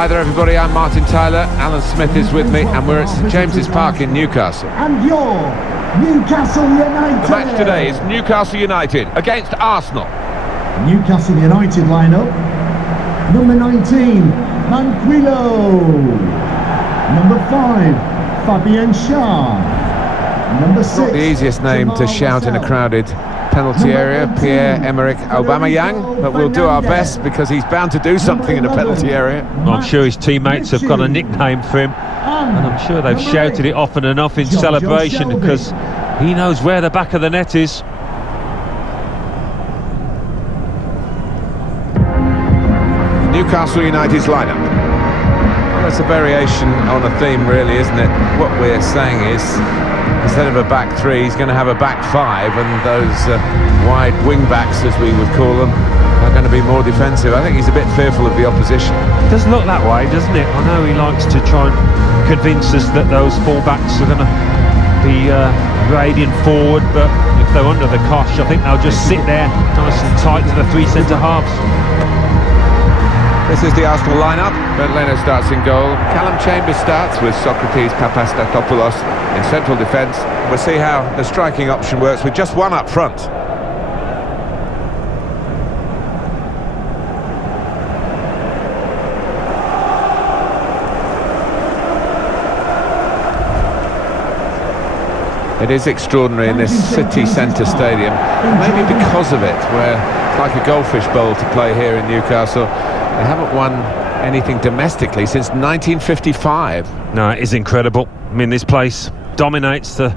Hi there everybody, I'm Martin Tyler, Alan Smith is with me and we're at St James's Park in Newcastle. And you're Newcastle United. The match today is Newcastle United against Arsenal. Newcastle United lineup. Number 19, Manquillo. Number 5, Fabian Schär. Number 6, Not the easiest name to shout in a crowded penalty area, Pierre-Emerick Aubameyang, but we'll do our best because he's bound to do something in a penalty area. Well, I'm sure his teammates have got a nickname for him, and I'm sure they've shouted it often enough in celebration because he knows where the back of the net is. Newcastle United's lineup. Well, that's a variation on a theme really, isn't it? What we're saying is, instead of a back three, he's going to have a back five, and those wide wing backs, as we would call them, are going to be more defensive. I think he's a bit fearful of the opposition. It does look that way, doesn't it? I know he likes to try and convince us that those full-backs are going to be radiant forward, but if they're under the cosh, I think they'll just sit there nice and tight to the three centre-halves. This is the Arsenal lineup. Ben Leno starts in goal. Callum Chambers starts with Socrates Papastatopoulos in central defence. We'll see how the striking option works with just one up front. It is extraordinary in this city centre stadium, maybe because of it, where it's like a goldfish bowl to play here in Newcastle. They haven't won anything domestically since 1955. No, it is incredible. I mean, this place dominates the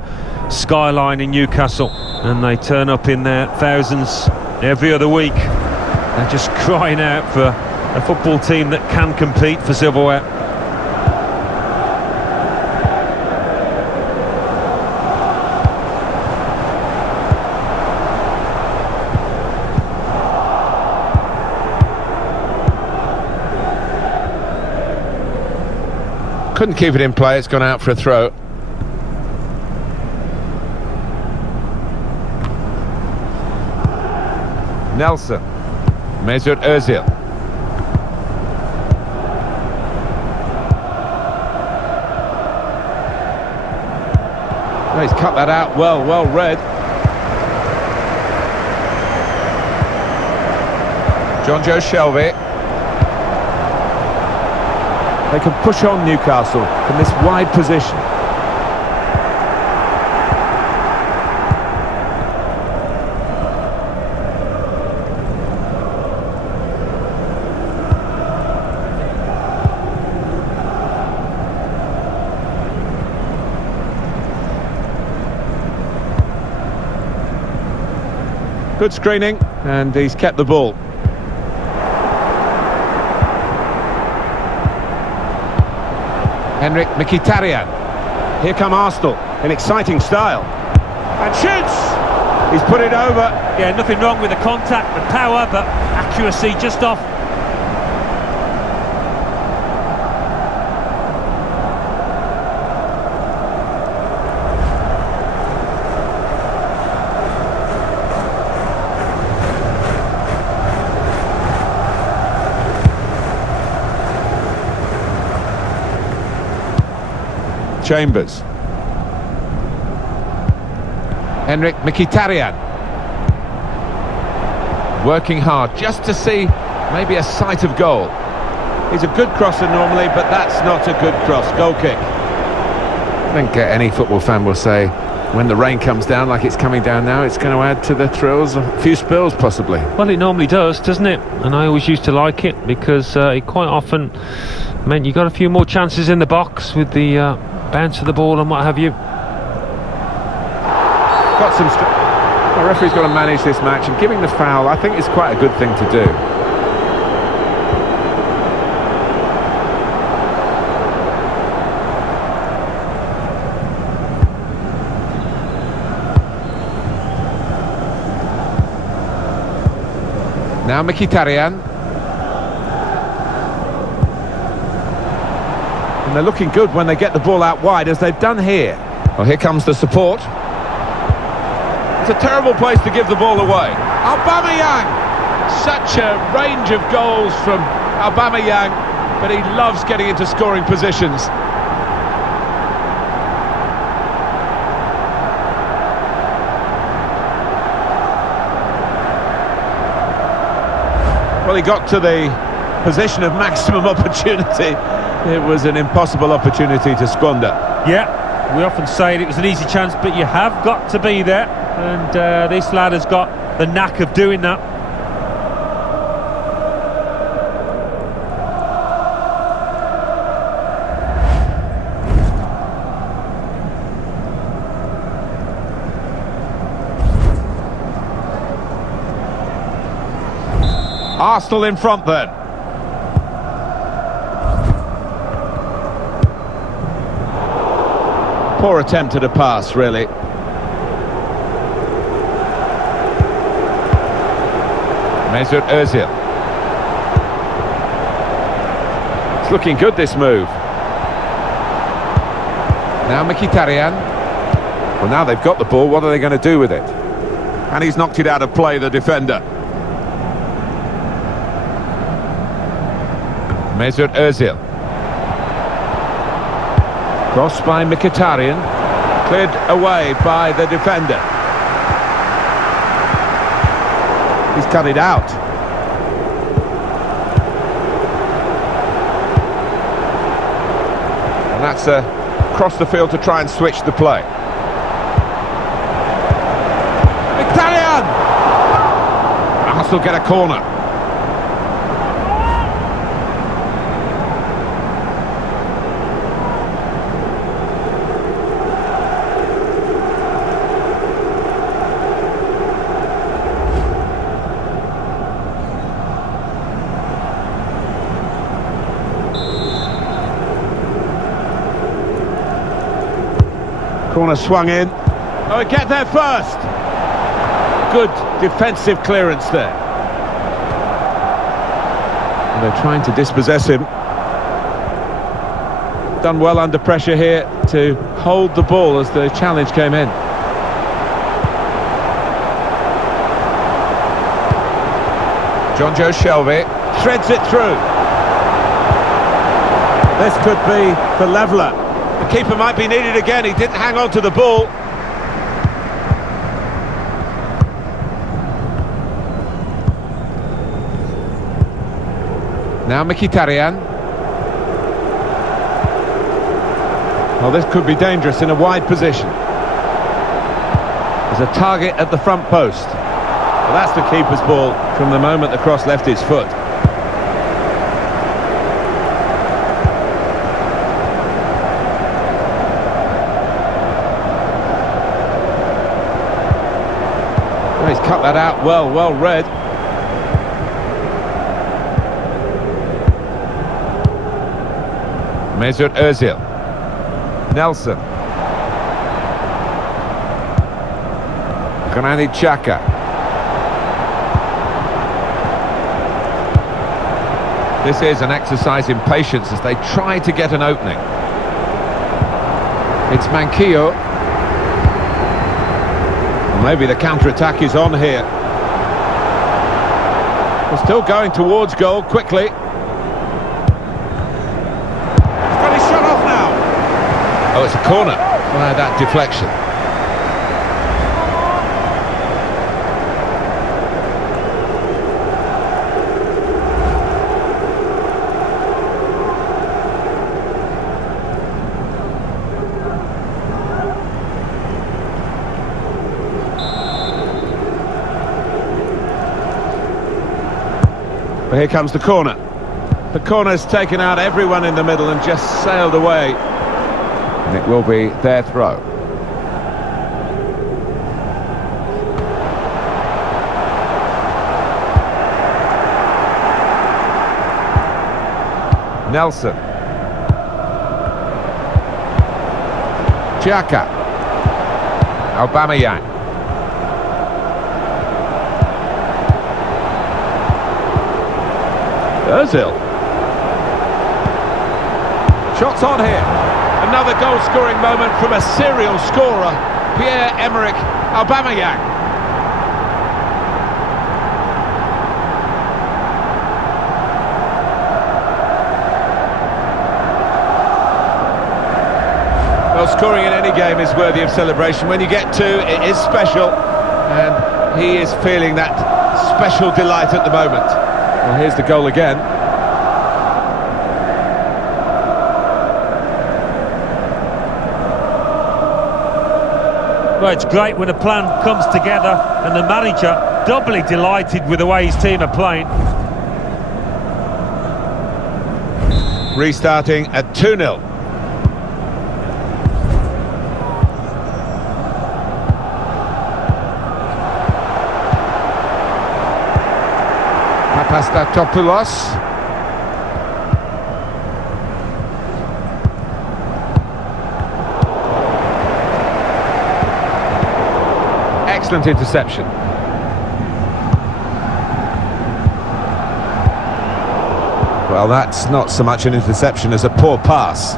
skyline in Newcastle, and they turn up in their thousands every other week. They're just crying out for a football team that can compete for silverware. Couldn't keep it in play, it's gone out for a throw. Nelson. Mesut Ozil. Well, he's cut that out well read. Jonjo Shelvey. They can push on Newcastle from this wide position. Good screening, and he's kept the ball. Henrik Mkhitaryan. Here come Arsenal in exciting style. And shoots! He's put it over. Yeah, nothing wrong with the contact, the power, but accuracy just off. Chambers. Henrik Mkhitaryan. Working hard just to see maybe a sight of goal. He's a good crosser normally, but that's not a good cross. Goal kick. I think any football fan will say when the rain comes down like it's coming down now, it's going to add to the thrills, a few spills possibly. Well, it normally does, doesn't it? And I always used to like it because it quite often meant you got a few more chances in the box with the bounce of the ball and what have you. Got some. The referee's got to manage this match, and giving the foul, I think, is quite a good thing to do. Now Mkhitaryan. And they're looking good when they get the ball out wide, as they've done here. Well, here comes the support. It's a terrible place to give the ball away. Aubameyang! Such a range of goals from Aubameyang. but he loves getting into scoring positions. Well, he got to the position of maximum opportunity. It was an impossible opportunity to squander. Yeah, we often say it was an easy chance, but you have got to be there, and this lad has got the knack of doing that. Arsenal in front then. Poor attempt at a pass, really. Mesut Ozil. It's looking good, this move. Now Mkhitaryan. Well, now they've got the ball, what are they going to do with it? And he's knocked it out of play, the defender. Mesut Ozil. Crossed by Mkhitaryan. Cleared away by the defender. He's cut it out. And that's across the field to try and switch the play. Mkhitaryan! Arsenal get a corner. Corner swung in. Oh, he get there first. Good defensive clearance there. And they're trying to dispossess him. Done well under pressure here to hold the ball as the challenge came in. John Joe Shelby threads it through. This could be the leveller. The keeper might be needed again, he didn't hang on to the ball. Now Mkhitaryan. Well, this could be dangerous in a wide position. There's a target at the front post. Well, that's the keeper's ball from the moment the cross left his foot. He's cut that out well read. Mesut Ozil. Nelson. Granit Xhaka. This is an exercise in patience as they try to get an opening. It's Manquillo. Maybe the counter-attack is on here. We're still going towards goal quickly. He's got his shot off now. Oh, it's a corner via that deflection. But here comes the corner. The corner's taken out everyone in the middle and just sailed away. And it will be their throw. Nelson. Xhaka. Aubameyang. Ozil. Shots on here. Another goal-scoring moment from a serial scorer, Pierre-Emerick Aubameyang. Well, scoring in any game is worthy of celebration. When you get two, it is special, and he is feeling that special delight at the moment. Well, here's the goal again. Well, it's great when a plan comes together and the manager doubly delighted with the way his team are playing. Restarting at 2-0. Papastatopoulos. Excellent interception. Well, that's not so much an interception as a poor pass.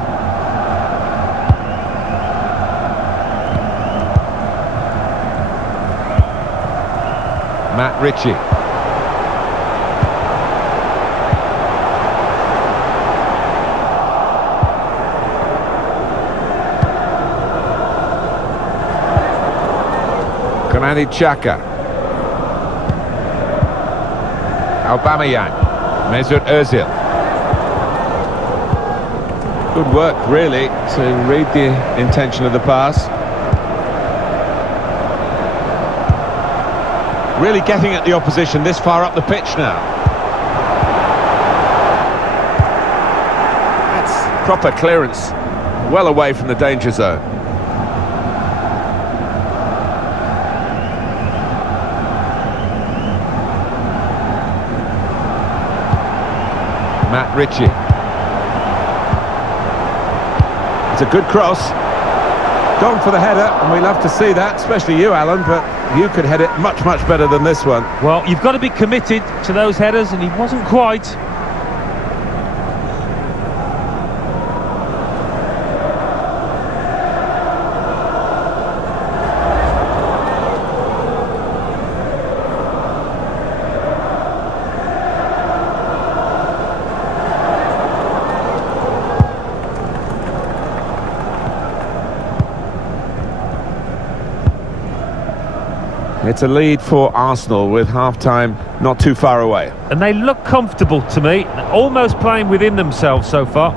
Matt Ritchie. Granit Xhaka. Aubameyang. Mesut Ozil. Good work, really, to read the intention of the pass. Really getting at the opposition this far up the pitch now. That's proper clearance, well away from the danger zone. Matt Ritchie. It's a good cross. Gone for the header, and we love to see that, especially you, Alan, but you could head it much, much better than this one. Well, you've got to be committed to those headers, and he wasn't quite. It's a lead for Arsenal with half-time not too far away. And they look comfortable to me, almost playing within themselves so far.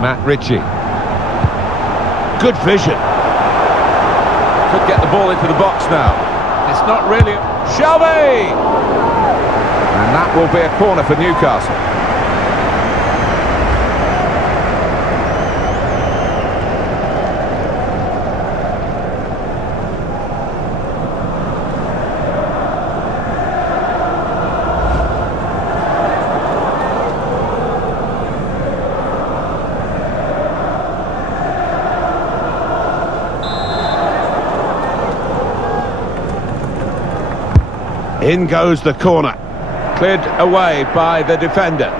Matt Ritchie. Good vision. Could get the ball into the box now. It's not really... Shelby! And that will be a corner for Newcastle. In goes the corner, cleared away by the defender.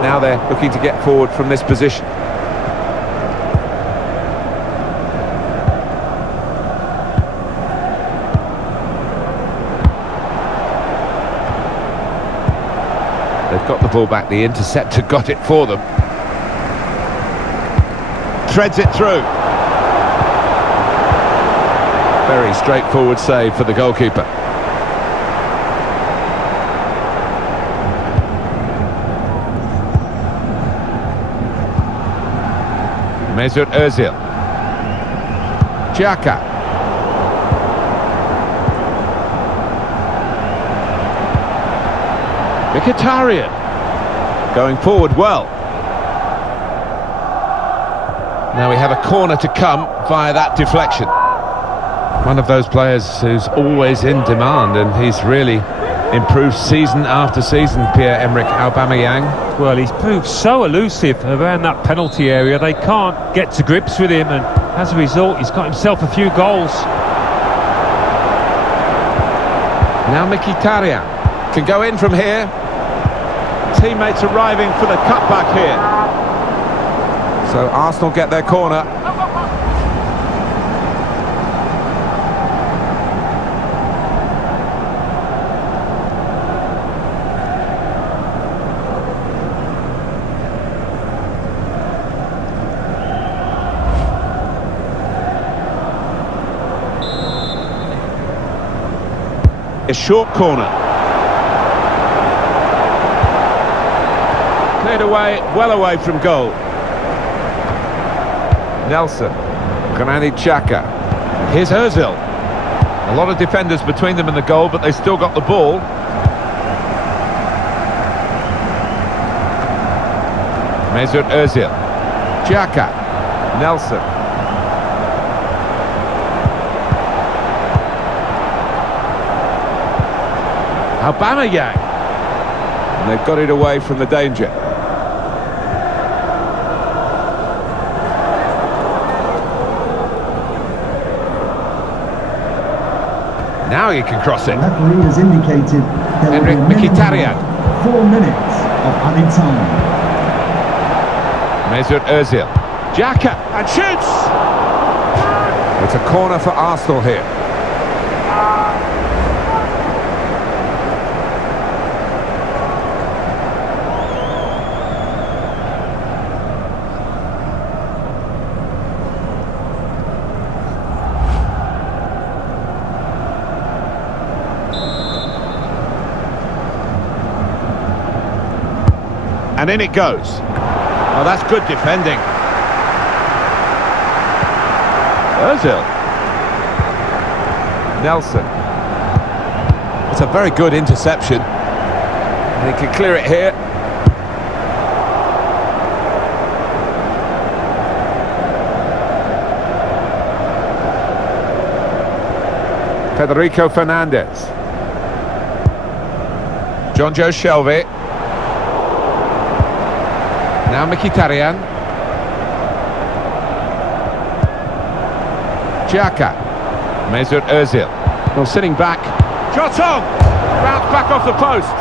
Now they're looking to get forward from this position. They've got the ball back, the interceptor got it for them. Threads it through. Very straightforward save for the goalkeeper. Mesut Ozil. Xhaka. Mkhitaryan. Going forward well. Now we have a corner to come via that deflection. One of those players who's always in demand, and he's really improved season after season, Pierre-Emerick Aubameyang. Well, he's proved so elusive around that penalty area. They can't get to grips with him, and as a result, he's got himself a few goals. Now Mkhitaryan can go in from here. Teammates arriving for the cutback here. So Arsenal get their corner. A short corner. Cleared away, well away from goal. Nelson. Granit Xhaka. Here's Ozil. A lot of defenders between them and the goal, but they still got the ball. Mesut Ozil. Xhaka. Nelson. Aubameyang. And they've got it away from the danger. Now he can cross it. The referee has indicated there will be a Mkhitaryan. 4 minutes of added time. Mesut Ozil. Xhaka and shoots! It's a corner for Arsenal here. And in it goes. Oh, that's good defending. Ozil. Nelson. It's a very good interception. And he can clear it here. Federico Fernandez. John Joe Shelby. Now Mkhitaryan. Xhaka. Mesut Ozil. Well, sitting back. Shot on! Bounce back off the post.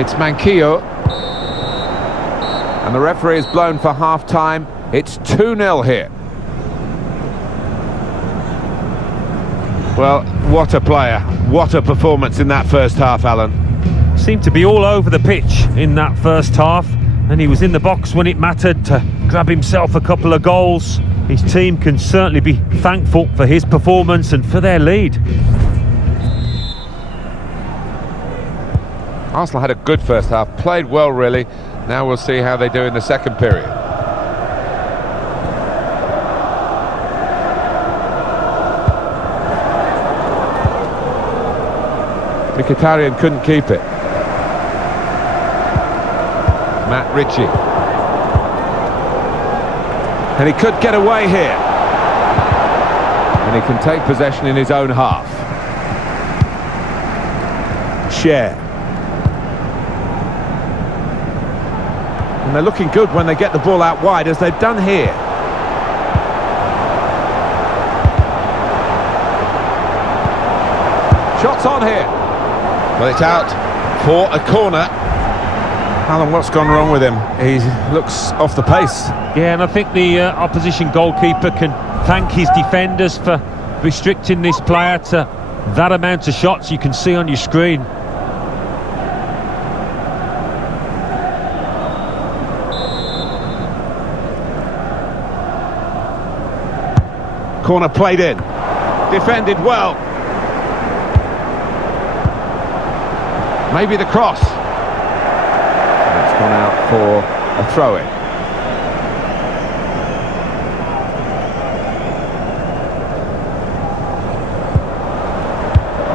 It's Manquillo. And the referee is blown for half-time. It's 2-0 here. Well, what a player. What a performance in that first half, Alan. Seemed to be all over the pitch in that first half, and he was in the box when it mattered to grab himself a couple of goals. His team can certainly be thankful for his performance and for their lead. Arsenal had a good first half, played well really. Now we'll see how they do in the second period. Mkhitaryan couldn't keep it. Matt Ritchie. And he could get away here. And he can take possession in his own half. Share. And they're looking good when they get the ball out wide, as they've done here. Shots on here. Well, it's out for a corner. Alan, what's gone wrong with him? He looks off the pace. Yeah, and I think the opposition goalkeeper can thank his defenders for restricting this player to that amount of shots you can see on your screen. Corner played in. Defended well. Maybe the cross. It's gone out for a throw-in.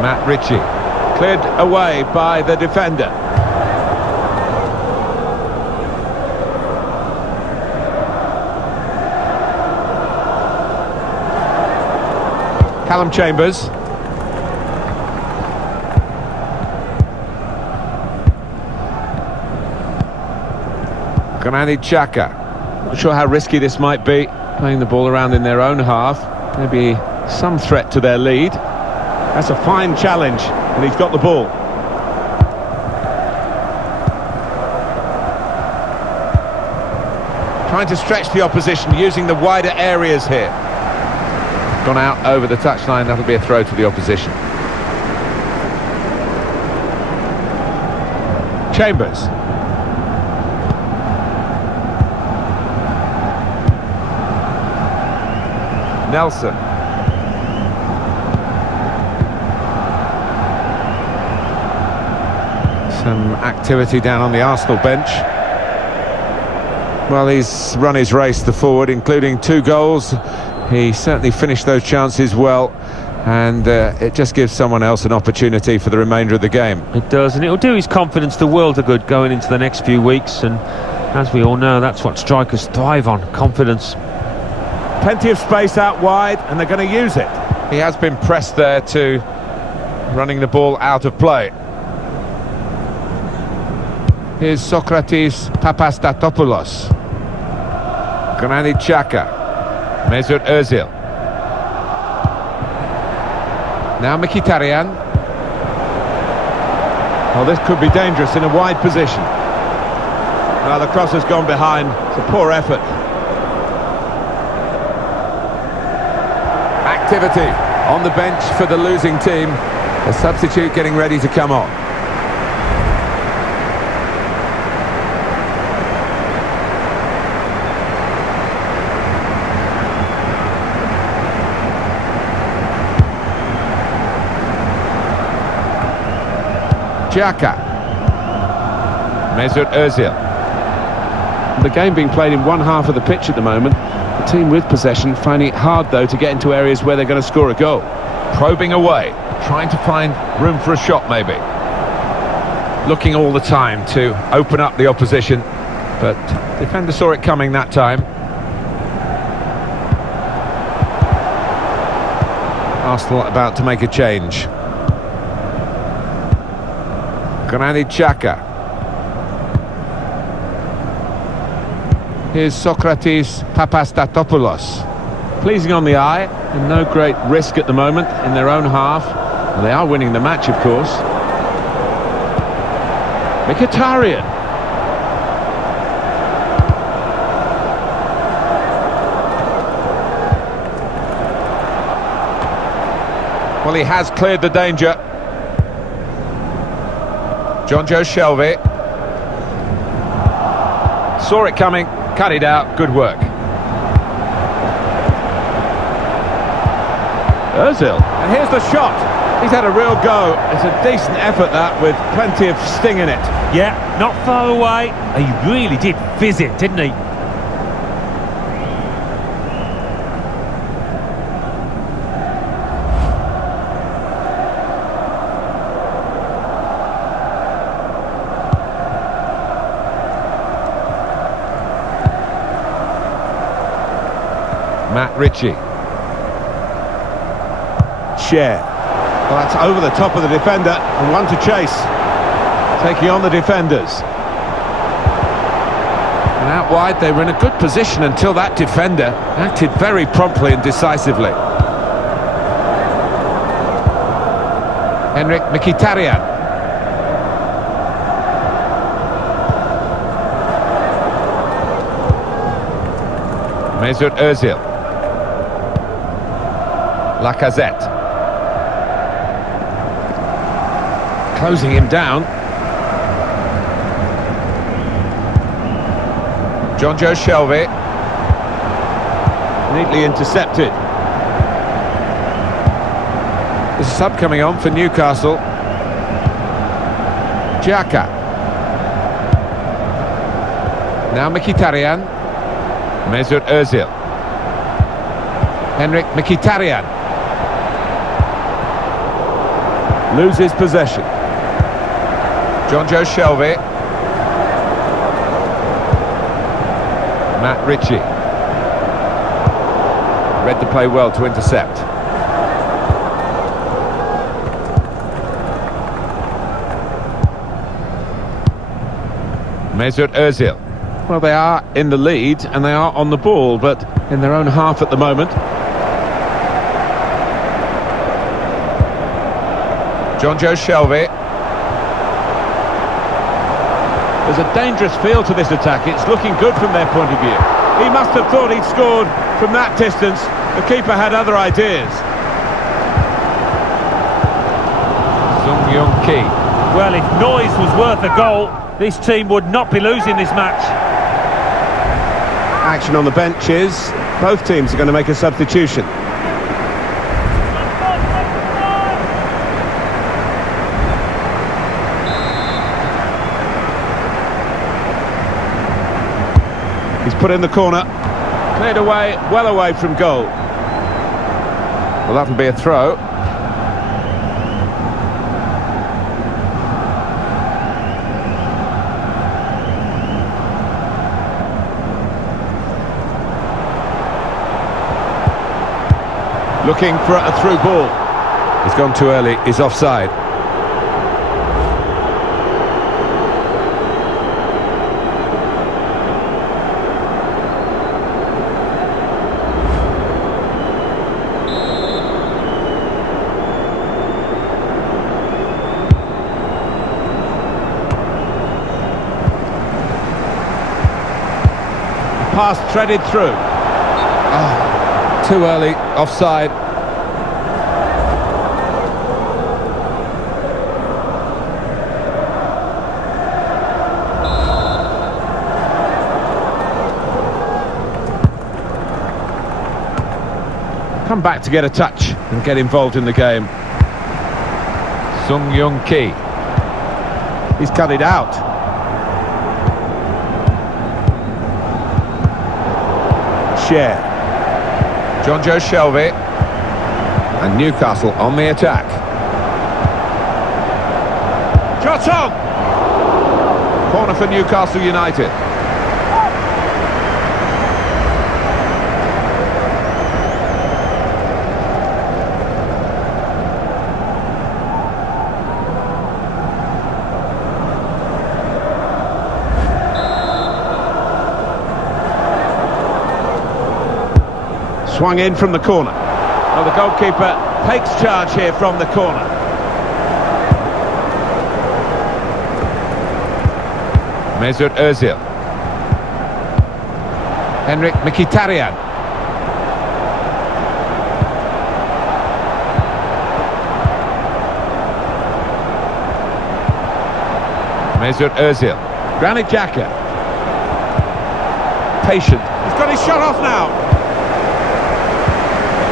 Matt Ritchie. Cleared away by the defender. Callum Chambers. Granit Xhaka. Not sure how risky this might be, playing the ball around in their own half. Maybe some threat to their lead. That's a fine challenge, and he's got the ball. Trying to stretch the opposition, using the wider areas here. Gone out over the touchline, that'll be a throw to the opposition. Chambers. Nelson. Some activity down on the Arsenal bench. Well, he's run his race to forward, including 2 goals. He certainly finished those chances well, and it just gives someone else an opportunity for the remainder of the game. It does, and it'll do his confidence the world of good going into the next few weeks, and as we all know, that's what strikers thrive on, confidence. Plenty of space out wide, and they're going to use it. He has been pressed there to running the ball out of play. Here's Socrates Papastatopoulos. Granit Xhaka. Mesut Ozil. Now Mkhitaryan. Well, this could be dangerous in a wide position. Well, the cross has gone behind. It's a poor effort. Activity on the bench for the losing team. A substitute getting ready to come on. Xhaka. Mesut Ozil. The game being played in one half of the pitch at the moment. The team with possession finding it hard, though, to get into areas where they're going to score a goal. Probing away, trying to find room for a shot maybe. Looking all the time to open up the opposition, but defender saw it coming that time. Arsenal about to make a change. Granit Xhaka. Here's Socrates Papastatopoulos. Pleasing on the eye, and no great risk at the moment in their own half. And they are winning the match, of course. Mkhitaryan. Well, he has cleared the danger. Jonjo Shelvey. Saw it coming, cut it out, good work. Ozil, and here's the shot. He's had a real go. It's a decent effort, that, with plenty of sting in it. Yeah, not far away. He really did fizz it, didn't he? Matt Ritchie. Share. Well, that's over the top of the defender, and one to chase. Taking on the defenders. And out wide, they were in a good position until that defender acted very promptly and decisively. Henrik Mkhitaryan. Mesut Ozil. Lacazette. Closing him down. Jonjo Shelvey. Neatly intercepted. There's a sub coming on for Newcastle. Xhaka. Now Mkhitaryan. Mesut Ozil. Henrik Mkhitaryan. Loses possession. Jonjo Shelvey. Matt Ritchie. Read the play well to intercept. Mesut Ozil. Well, they are in the lead and they are on the ball, but in their own half at the moment. Jonjo Shelvey. There's a dangerous feel to this attack. It's looking good from their point of view. He must have thought he'd scored from that distance. The keeper had other ideas. Sung Young Ki. Well, if noise was worth a goal, this team would not be losing this match. Action on the bench is both teams are going to make a substitution. put in the corner. Cleared away, well away from goal. Well, that'll be a throw. Looking for a through ball. He's gone too early, he's offside. Pass threaded through. Too early, offside. Come back to get a touch and get involved in the game. Sung Young Ki. He's cut it out. Share. John Joe Shelby. And Newcastle on the attack. Shot on! Corner for Newcastle United. Swung in from the corner. Well, the goalkeeper takes charge here from the corner. Mesut Özil. Henrik Mkhitaryan. Mesut Özil. Granit Xhaka. Patient. He's got his shot off now.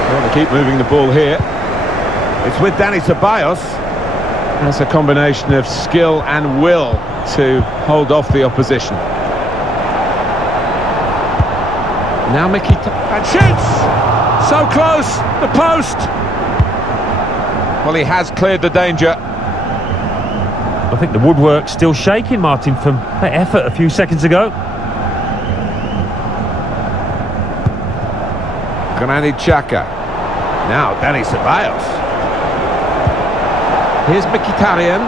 Well, they keep moving the ball here. It's with Dani Ceballos. That's a combination of skill and will to hold off the opposition. Now Mkhitaryan shoots! So close! The post! Well, he has cleared the danger. I think the woodwork's still shaking, Martin, from that effort a few seconds ago. Granit Xhaka. Now Dani Ceballos. Here's Mkhitaryan.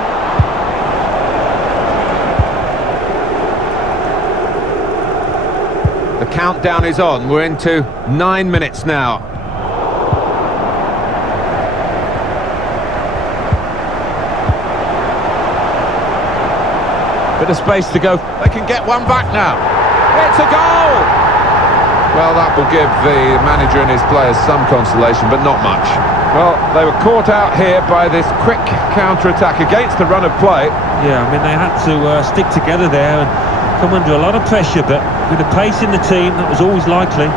The countdown is on. We're into 9 minutes now. Bit of space to go. They can get one back now. It's a goal! Well, that will give the manager and his players some consolation, but not much. Well, they were caught out here by this quick counter-attack against the run of play. Yeah, I mean, they had to stick together there and come under a lot of pressure, but with the pace in the team, that was always likely.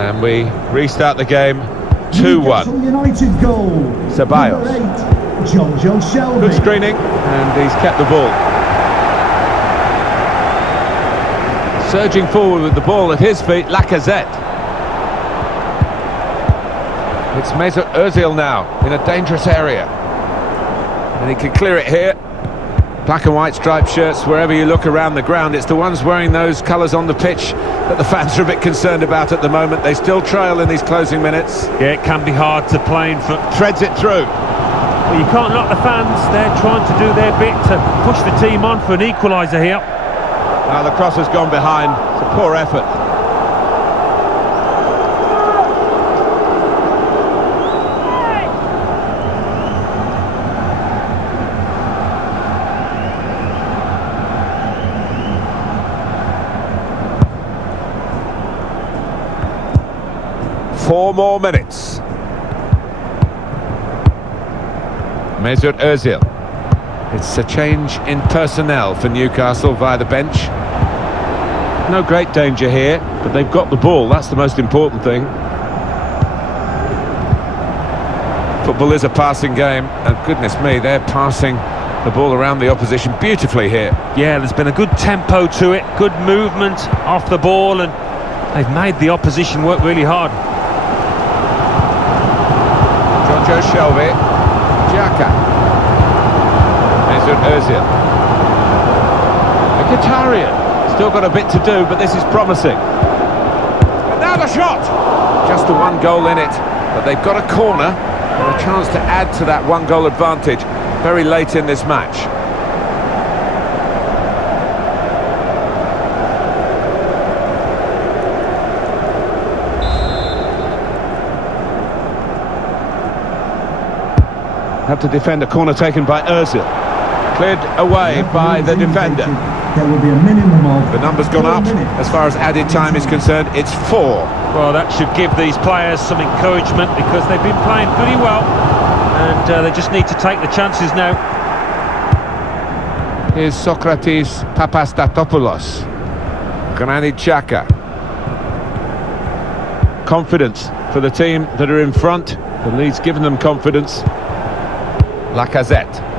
And we restart the game 2-1. Newcastle United goal. Ceballos. Number 8, John Joe Shelby. Good screening, and he's kept the ball. Surging forward with the ball at his feet, Lacazette. It's Mesut Özil now in a dangerous area. And he can clear it here. Black and white striped shirts, wherever you look around the ground, it's the ones wearing those colours on the pitch that the fans are a bit concerned about at the moment. They still trail in these closing minutes. Yeah, it can be hard to play in foot. Threads it through. Well, you can't knock the fans. They're trying to do their bit to push the team on for an equaliser here. Now the cross has gone behind. It's a poor effort. Four more minutes. Mesut Özil. It's a change in personnel for Newcastle via the bench. No great danger here, but they've got the ball. That's the most important thing. Football is a passing game, and goodness me, they're passing the ball around the opposition beautifully here. Yeah, there's been a good tempo to it, good movement off the ball, and they've made the opposition work really hard. Jojo Shelby, Xhaka, Mesut Ozil, Mkhitaryan, still got a bit to do, but this is promising. And now the shot! Just the one goal in it, but they've got a corner and a chance to add to that one-goal advantage very late in this match. Have to defend a corner taken by Ozil. Cleared away by the defender. There will be a minimum of The number's gone 4 up. minutes. As far as added time is concerned, it's 4. Well, that should give these players some encouragement because they've been playing pretty well, and they just need to take the chances now. Here's Socrates Papastatopoulos. Granit Xhaka. Confidence for the team that are in front. The lead's given them confidence. Lacazette.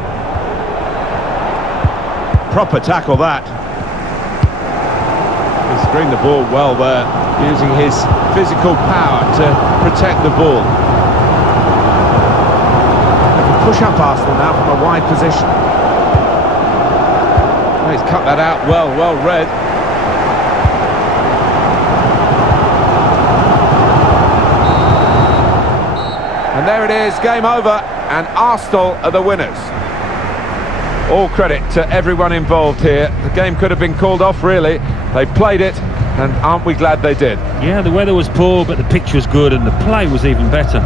Proper tackle that. He screened the ball well there, using his physical power to protect the ball. They can push up Arsenal now from a wide position. Oh, he's cut that out well read. And there it is, game over, and Arsenal are the winners. All credit to everyone involved here. The game could have been called off, really. They played it, and aren't we glad they did? Yeah, the weather was poor, but the pitch was good and the play was even better.